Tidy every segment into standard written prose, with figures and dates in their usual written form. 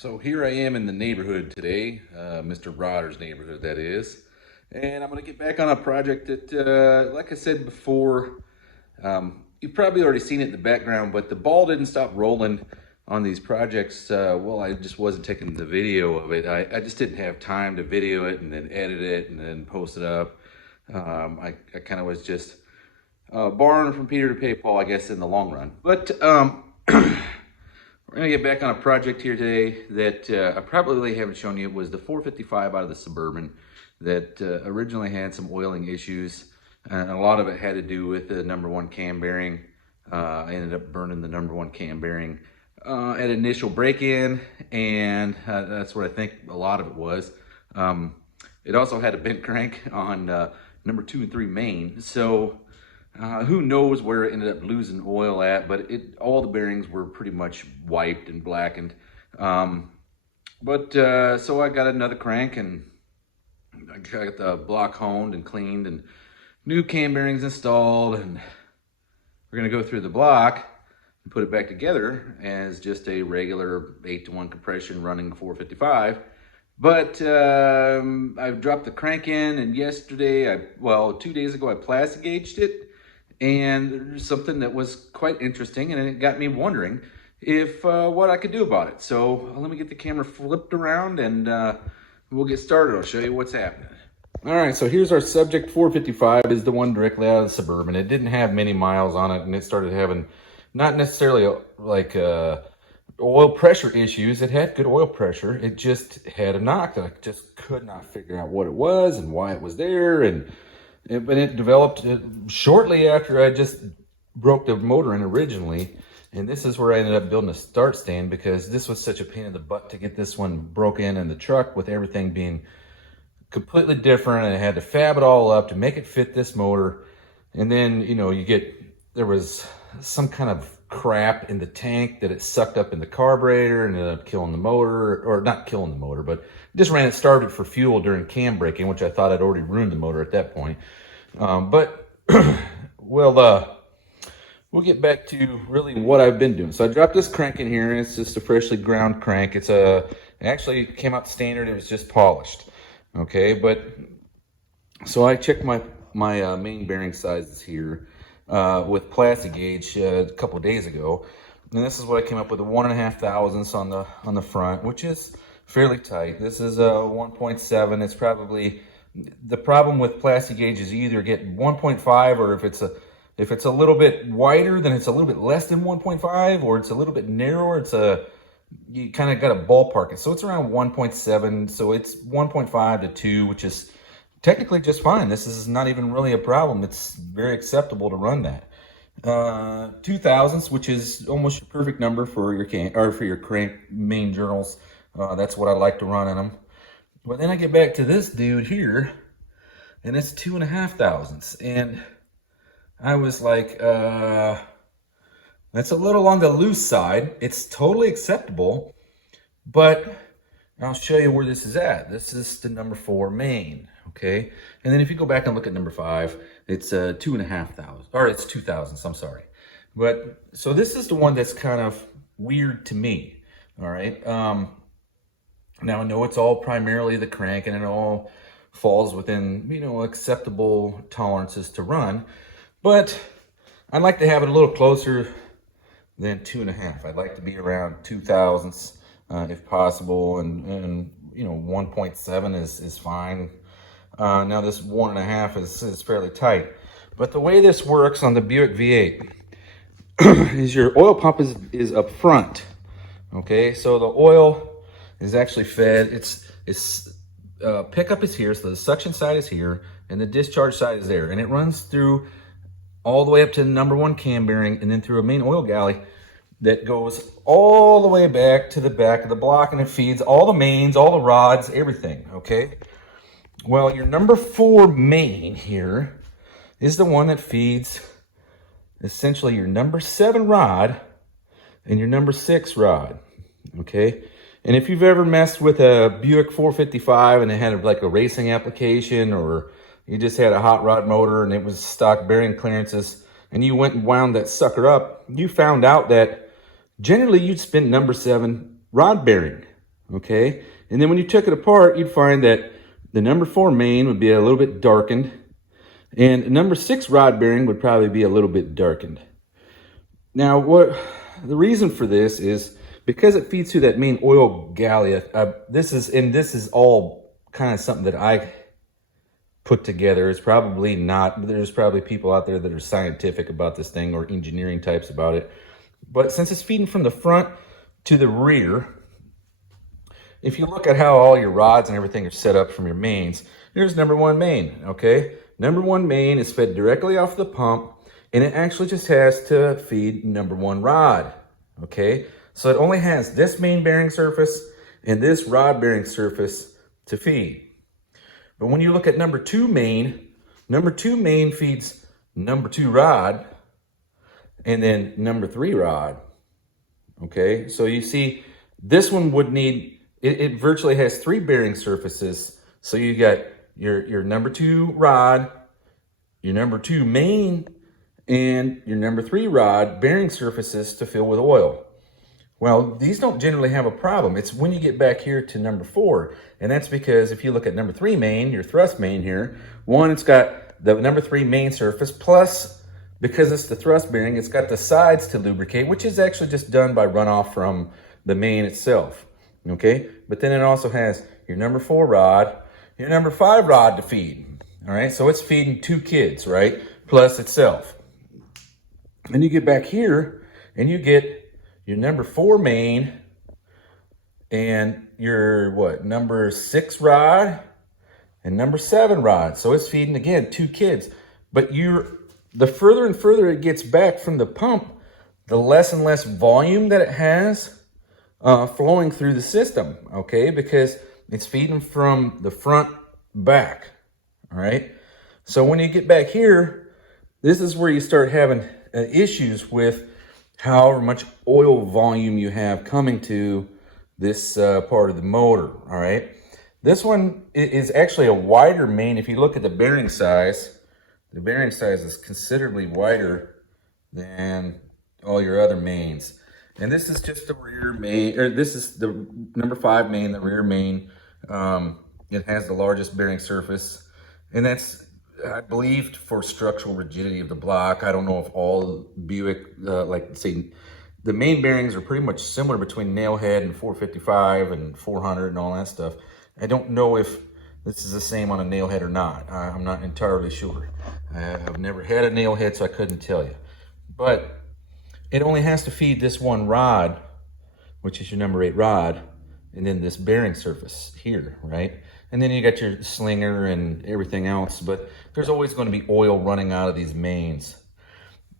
So here I am in the neighborhood today, Mr. Rodder's neighborhood, that is. And I'm going to get back on a project that, like I said before, you've probably already seen it in the background, but the ball didn't stop rolling on these projects. Well, I just wasn't taking the video of it. I just didn't have time to video it and then edit it and then post it up. I kind of was just borrowing from Peter to pay Paul, I guess, in the long run. But we're going to get back on a project here today that I probably haven't shown you. It was the 455 out of the Suburban that originally had some oiling issues. And a lot of it had to do with the number one cam bearing. I ended up burning the number one cam bearing at initial break-in, and that's what I think a lot of it was. It also had a bent crank on number 2 and 3 main. So who knows where it ended up losing oil at, but all the bearings were pretty much wiped and blackened. So I got another crank and I got the block honed and cleaned and new cam bearings installed, and we're gonna go through the block and put it back together as just a regular 8-to-1 compression running 455. But I've dropped the crank in, and yesterday, 2 days ago, I Plastigaged it. And there's something that was quite interesting, and it got me wondering if what I could do about it. So let me get the camera flipped around and we'll get started. I'll show you what's happening. All right, so here's our subject. 455 is the one directly out of the Suburban. It didn't have many miles on it, and it started having not necessarily like oil pressure issues. It had good oil pressure. It just had a knock that I just could not figure out what it was and why it was there. But it developed shortly after I just broke the motor in originally. And this is where I ended up building a start stand, because this was such a pain in the butt to get this one broke in the truck, with everything being completely different. And I had to fab it all up to make it fit this motor. And then, there was some kind of crap in the tank that it sucked up in the carburetor and ended up killing the motor, or not killing the motor, but just ran it started for fuel during cam braking, which I thought I'd already ruined the motor at that point. We'll get back to really what I've been doing. So I dropped this crank in here, and it's just a freshly ground crank. It actually came out standard. It was just polished. Okay, so I checked my main bearing sizes here with Plastigauge a couple of days ago, and this is what I came up with: a 1.5 thousandths on the front, which is fairly tight. This is a 1.7. It's probably, the problem with Plastigauge is you either get 1.5, or if it's a little bit wider, then it's a little bit less than 1.5, or it's a little bit narrower. You kind of got to ballpark it. So it's around 1.7. So it's 1.5 to 2, which is technically just fine. This is not even really a problem. It's very acceptable to run that. 2 thousandths, which is almost a perfect number for your crank main journals. That's what I like to run in them. But then I get back to this dude here, and it's 2.5 thousandths. And I was like, that's a little on the loose side. It's totally acceptable, but I'll show you where this is at. This is the number 4 main, okay? And then if you go back and look at number 5, it's 2.5 thousandths, or it's 2 thousandths, I'm sorry. But, so this is the one that's kind of weird to me, all right? Now I know it's all primarily the crank, and it all falls within, acceptable tolerances to run, but I'd like to have it a little closer than 2.5. I'd like to be around 2 thousandths if possible, and 1.7 is fine. Now this 1.5 is fairly tight, but the way this works on the Buick V8 is your oil pump is up front. Okay, so the oil is actually fed. Its pickup is here, so the suction side is here, and the discharge side is there, and it runs through all the way up to the number 1 cam bearing, and then through a main oil galley that goes all the way back to the back of the block, and it feeds all the mains, all the rods, everything. Okay, well, your number 4 main here is the one that feeds essentially your number 7 rod and your number 6 rod. Okay, and if you've ever messed with a Buick 455 and it had like a racing application, or you just had a hot rod motor and it was stock bearing clearances, and you went and wound that sucker up, you found out that generally you'd spin number 7 rod bearing. okay? And then when you took it apart, you'd find that the number 4 main would be a little bit darkened, and number 6 rod bearing would probably be a little bit darkened. Now, what the reason for this is because it feeds through that main oil galley. This is all kind of something that I put together. It's probably not. There's probably people out there that are scientific about this thing or engineering types about it. But since it's feeding from the front to the rear, if you look at how all your rods and everything are set up from your mains, here's number 1 main, okay? Number 1 main is fed directly off the pump, and it actually just has to feed number 1 rod, okay? So it only has this main bearing surface and this rod bearing surface to feed. But when you look at number 2 main feeds number 2 rod and then number 3 rod, okay? So you see, this one would need, it virtually has 3 bearing surfaces. So you got your number 2 rod, your number 2 main, and your number 3 rod bearing surfaces to fill with oil. Well, these don't generally have a problem. It's when you get back here to number 4. And that's because if you look at number 3 main, your thrust main here, one, it's got the number 3 main surface, plus because it's the thrust bearing, it's got the sides to lubricate, which is actually just done by runoff from the main itself. Okay, but then it also has your number 4 rod, your number 5 rod to feed. All right, so it's feeding 2 kids, right? Plus itself. And you get back here and you get your number 4 main and your number 6 rod and number 7 rod. So it's feeding again 2 kids. But the further and further it gets back from the pump, the less and less volume that it has flowing through the system, okay? Because it's feeding from the front back, all right? So when you get back here, this is where you start having issues with however much oil volume you have coming to this part of the motor, all right? This one is actually a wider main. If you look at the bearing size is considerably wider than all your other mains. And this is just the rear main, or this is the number 5 main, the rear main. It has the largest bearing surface, and that's, I believe, for structural rigidity of the block. I don't know if all Buick, like say, the main bearings are pretty much similar between nailhead and 455 and 400 and all that stuff. I don't know if this is the same on a nailhead or not. I'm not entirely sure. I've never had a nailhead, so I couldn't tell you. But it only has to feed this 1 rod, which is your number 8 rod, and then this bearing surface here, right? And then you got your slinger and everything else, but there's always going to be oil running out of these mains.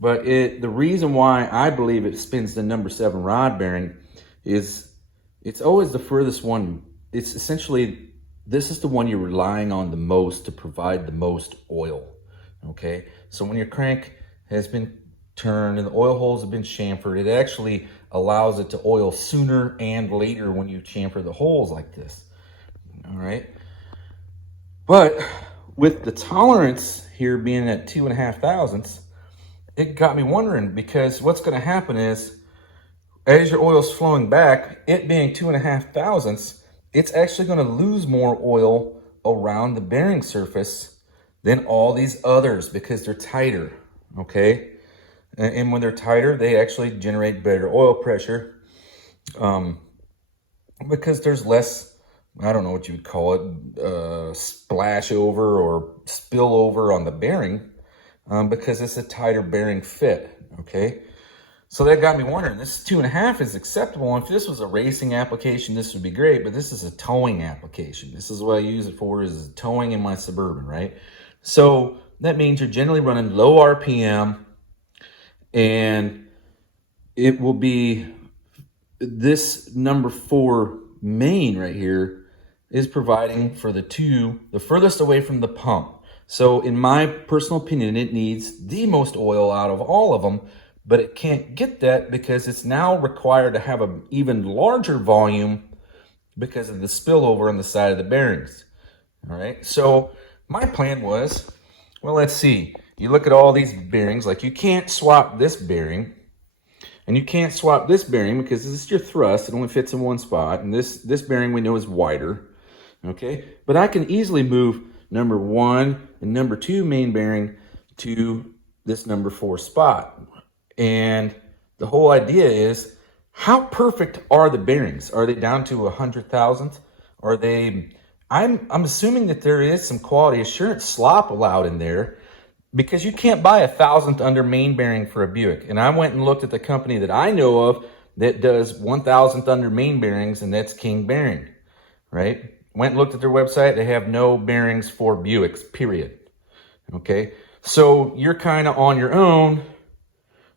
But the reason why I believe it spins the number 7 rod bearing is it's always the furthest one. It's essentially, this is the one you're relying on the most to provide the most oil, okay? So when your crank has been turned and the oil holes have been chamfered, it actually allows it to oil sooner and later when you chamfer the holes like this, all right? But with the tolerance here being at 2.5 thousandths, it got me wondering, because what's going to happen is as your oil's flowing back, it being 2.5 thousandths, it's actually going to lose more oil around the bearing surface than all these others because they're tighter, okay? And when they're tighter, they actually generate better oil pressure because there's less, I don't know what you would call it, splash over or spill over on the bearing because it's a tighter bearing fit, okay? So that got me wondering, this 2.5 is acceptable. If this was a racing application, this would be great, but this is a towing application. This is what I use it for, is towing in my Suburban, right? So that means you're generally running low RPM, and it will be this number 4 main right here is providing for the furthest away from the pump. So in my personal opinion, it needs the most oil out of all of them, but it can't get that because it's now required to have an even larger volume because of the spillover on the side of the bearings. All right, so my plan was, well, let's see. You look at all these bearings, like you can't swap this bearing And you can't swap this bearing because this is your thrust. It only fits in one spot. And this bearing we know is wider, okay? But I can easily move number 1 and number 2 main bearing to this number 4 spot. And the whole idea is, how perfect are the bearings? Are they down to 100,000th? Are they, I'm assuming that there is some quality assurance slop allowed in there, because you can't buy a 1,000th under main bearing for a Buick. And I went and looked at the company that I know of that does 1,000th under main bearings, and that's King Bearing, right? Went and looked at their website. They have no bearings for Buicks, period. Okay, so you're kind of on your own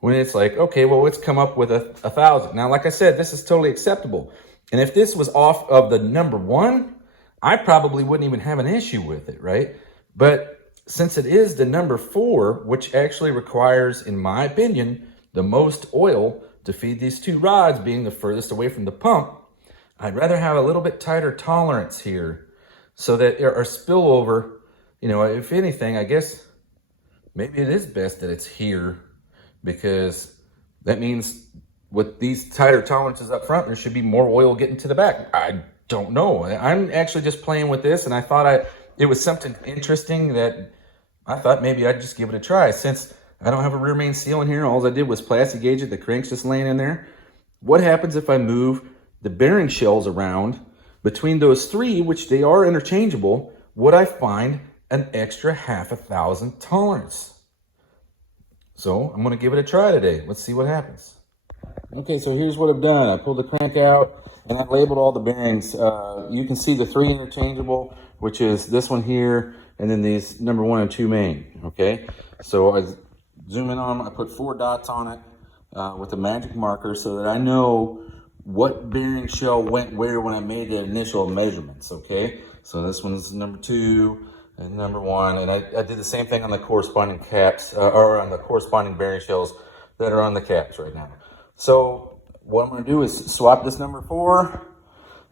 when it's like, okay, well, let's come up with a 1,000. Now, like I said, this is totally acceptable. And if this was off of the number 1, I probably wouldn't even have an issue with it, right? But since it is the number 4, which actually requires, in my opinion, the most oil to feed these two rods, being the furthest away from the pump, I'd rather have a little bit tighter tolerance here so that our spillover, you know, if anything, I guess maybe it is best that it's here, because that means with these tighter tolerances up front, there should be more oil getting to the back. I don't know. I'm actually just playing with this, and I thought it was something interesting that I thought maybe I'd just give it a try. Since I don't have a rear main seal in here, all I did was Plastigauge it, the crank's just laying in there. What happens if I move the bearing shells around between those 3, which they are interchangeable? Would I find an extra 1,000 tolerance? So I'm gonna give it a try today. Let's see what happens. Okay, so here's what I've done. I pulled the crank out and I labeled all the bearings. You can see the 3 interchangeable, which is this one here, and then these number 1 and 2 main, okay? So I zoom in on them, I put 4 dots on it with a magic marker so that I know what bearing shell went where when I made the initial measurements, okay? So this one's number 2 and number 1, and I did the same thing on the corresponding caps, or on the corresponding bearing shells that are on the caps right now. So what I'm gonna do is swap this number 4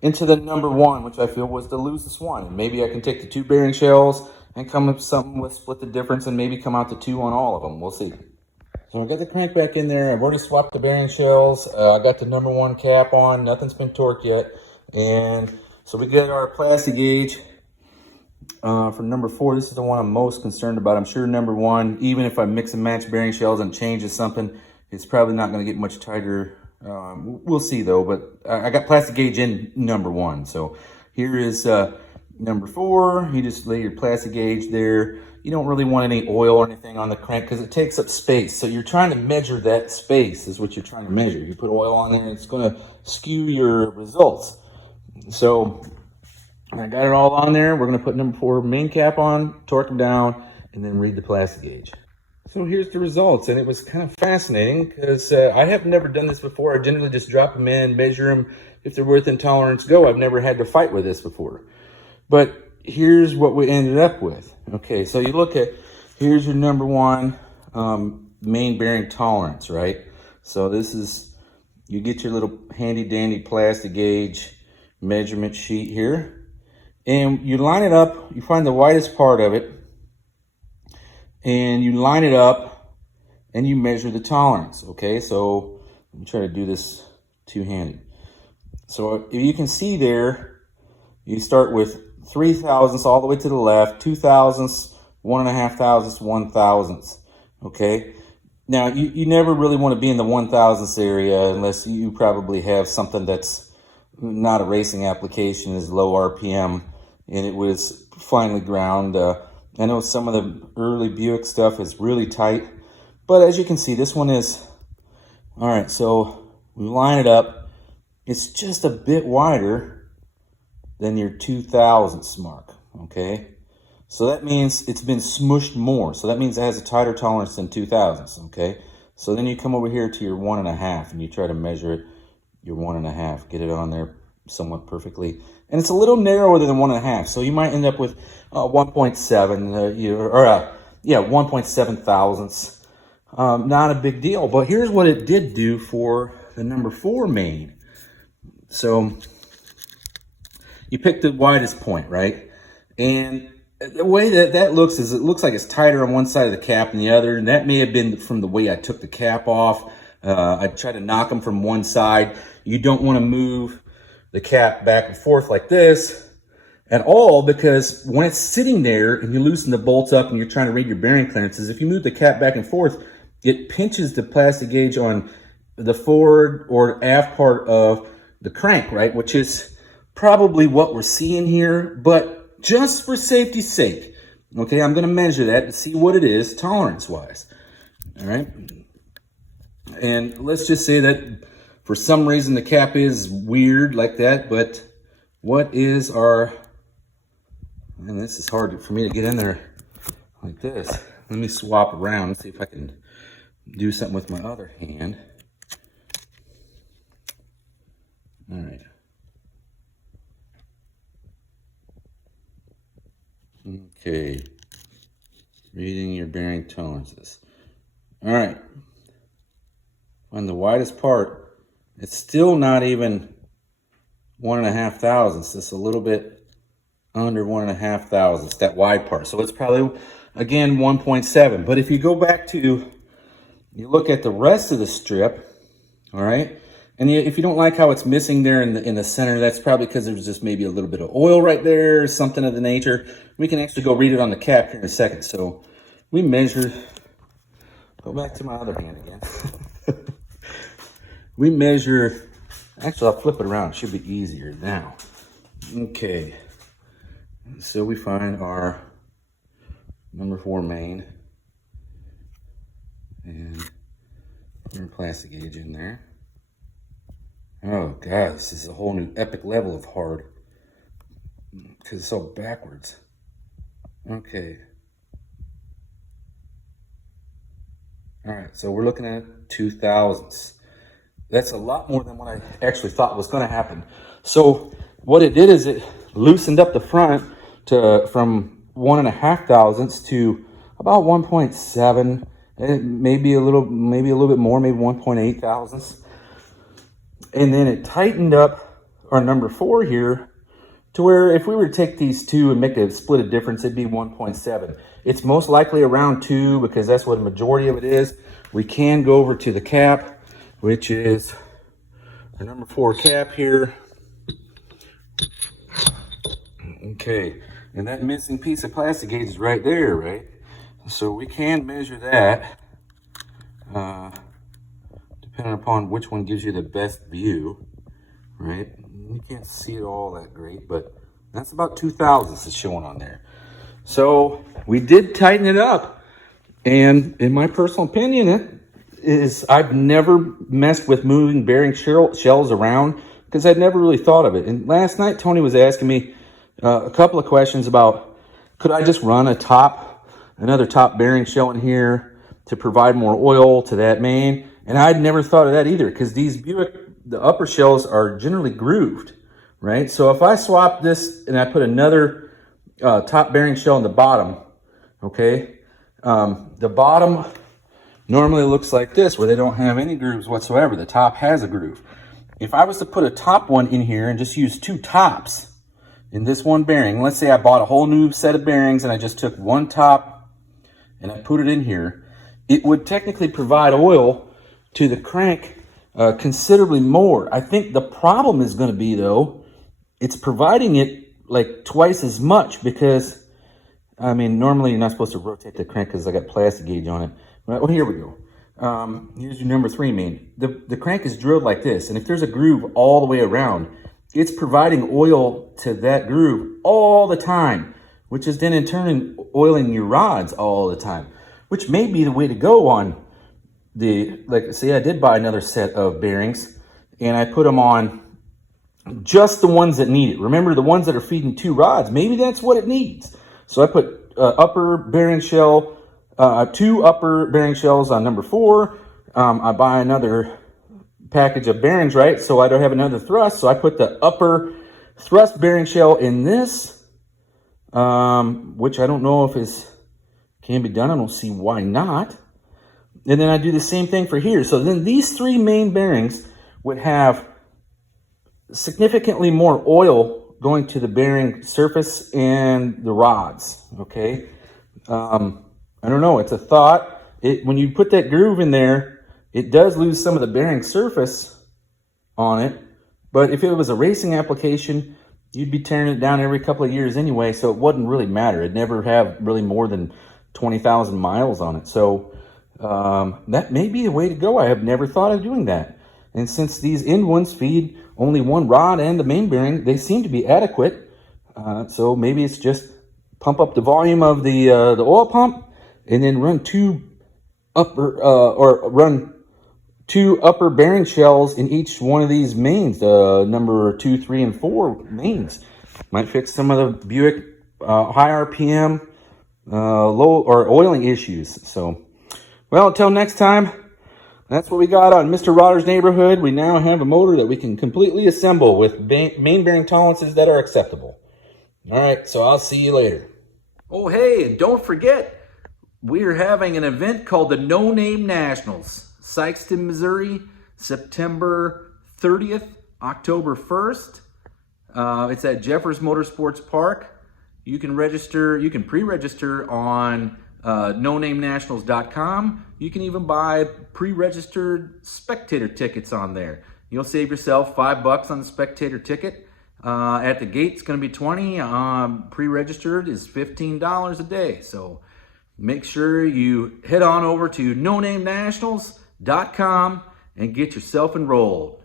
into the number 1, which I feel was the loosest one. Maybe I can take the 2 bearing shells and come up with something with split the difference and maybe come out to 2 on all of them. We'll see. So I got the crank back in there. I've already swapped the bearing shells. I got the number 1 cap on. Nothing's been torqued yet. And so we get our Plastigauge for number 4. This is the one I'm most concerned about. I'm sure number 1, even if I mix and match bearing shells and changes something, it's probably not going to get much tighter. We'll see though, but I got Plastigauge in number 1. So here is number 4. You just lay your Plastigauge there. You don't really want any oil or anything on the crank because it takes up space. So you're trying to measure that space is what you're trying to measure. You put oil on there, it's going to skew your results. So I got it all on there. We're going to put number 4 main cap on, torque them down, and then read the Plastigauge. So here's the results, and it was kind of fascinating because I have never done this before. I generally just drop them in, measure them. If they're within tolerance, go. I've never had to fight with this before. But here's what we ended up with. Okay, so you look at, here's your number 1 main bearing tolerance, right? So this is, you get your little handy dandy Plastigauge measurement sheet here. And you line it up, you find the widest part of it, and you line it up and you measure the tolerance, okay? So let me try to do this two-handed. So if you can see there, you start with 3 thousandths all the way to the left, 2 thousandths, 1.5 thousandths, 1 thousandths, okay? Now, you never really want to be in the 1 thousandths area unless you probably have something that's not a racing application, is low RPM, and it was finely ground. I know some of the early Buick stuff is really tight, but as you can see, this one is, all right, so we line it up. It's just a bit wider than your 2 thousandths mark, okay? So that means it's been smushed more. So that means it has a tighter tolerance than 2 thousandths, okay? So then you come over here to your 1.5 and you try to measure it, your 1.5, get it on there somewhat perfectly. And it's a little narrower than 1.5, so you might end up with 1.7, 1.7 thousandths. Not a big deal, but here's what it did do for the number 4 main. So you pick the widest point, right? And the way that looks is it looks like it's tighter on one side of the cap than the other, and that may have been from the way I took the cap off. I try to knock them from one side. You don't want to move the cap back and forth like this at all, because when it's sitting there and you loosen the bolts up and you're trying to read your bearing clearances, if you move the cap back and forth, it pinches the plastic gauge on the forward or aft part of the crank, right? Which is probably what we're seeing here, but just for safety's sake, okay, I'm going to measure that to see what it is tolerance-wise, all right? And let's just say that for some reason the cap is weird like that, but what is our, and this is hard for me to get in there like this. Let me swap around and see if I can do something with my other hand. All right. Okay. Reading your bearing tolerances. All right. On the widest part, it's still not even 1.5 thousandths. It's a little bit under 1.5 thousandths, that wide part. So it's probably, again, 1.7. But if you go back to, you look at the rest of the strip, all right, and if you don't like how it's missing there in the center, that's probably because there's just maybe a little bit of oil right there, something of the nature. We can actually go read it on the cap here in a second. So we measure, go back to my other hand again. We measure, actually I'll flip it around, it should be easier now. Okay, so we find our number 4 main, and put our plastic gauge in there. Oh God, this is a whole new epic level of hard, because it's so backwards. Okay. All right, so we're looking at 2 thousandths. That's a lot more than what I actually thought was going to happen. So what it did is it loosened up the front to from 1.5 thousandths to about 1.7, maybe a little bit more, maybe 1.8 thousandths. And then it tightened up our number 4 here to where if we were to take these two and make a split of difference, it'd be 1.7. It's most likely around 2 because that's what the majority of it is. We can go over to the cap, which is the number 4 cap here. Okay, and that missing piece of plastic gauge is right there, right? So we can measure that, depending upon which one gives you the best view, right? You can't see it all that great, but that's about 2 thousandths is showing on there. So we did tighten it up, and in my personal opinion, I've never messed with moving bearing shells around because I'd never really thought of it. And last night, Tony was asking me a couple of questions about, could I just run another top bearing shell in here to provide more oil to that main? And I'd never thought of that either because these Buick, the upper shells are generally grooved, right? So if I swap this and I put another top bearing shell in the bottom, okay, the bottom normally looks like this, where they don't have any grooves whatsoever. The top has a groove. If I was to put a top one in here and just use 2 tops in this one bearing, let's say I bought a whole new set of bearings and I just took one top and I put it in here, it would technically provide oil to the crank considerably more. I think the problem is going to be, though, it's providing it like twice as much because, I mean, normally you're not supposed to rotate the crank because I got plastic gauge on it. Well, here we go. Here's your number 3 main. The crank is drilled like this, and if there's a groove all the way around, it's providing oil to that groove all the time, which is then in turn oiling your rods all the time, which may be the way to go on the, like, say I did buy another set of bearings, and I put them on just the ones that need it. Remember, the ones that are feeding 2 rods, maybe that's what it needs. So I put upper bearing shell, 2 upper bearing shells on number 4. I buy another package of bearings, right? So I don't have another thrust. So I put the upper thrust bearing shell in this, which I don't know if can be done. I don't see why not. And then I do the same thing for here. So then these 3 main bearings would have significantly more oil going to the bearing surface and the rods, okay? I don't know, it's a thought. When you put that groove in there, It does lose some of the bearing surface on it, but if it was a racing application, you'd be tearing it down every couple of years anyway, so it wouldn't really matter. It'd never have really more than 20,000 miles on it. So that may be a way to go. I have never thought of doing that. And since these end ones feed only one rod and the main bearing, they seem to be adequate. So maybe it's just pump up the volume of the oil pump and then run two upper bearing shells in each one of these mains, number 2, 3, and 4 mains. Might fix some of the Buick high RPM, low or oiling issues. So, well, until next time, that's what we got on Mr. Rotter's Neighborhood. We now have a motor that we can completely assemble with main bearing tolerances that are acceptable. All right, so I'll see you later. Oh, hey, and don't forget, we're having an event called the No Name Nationals, Sykeston, Missouri, September 30th, October 1st. It's at Jeffers Motorsports Park. You can pre-register on nonamenationals.com. You can even buy pre-registered spectator tickets on there. You'll save yourself $5 on the spectator ticket. At the gate, it's going to be $20. Pre-registered is $15 a day. So make sure you head on over to nonamenationals.com and get yourself enrolled.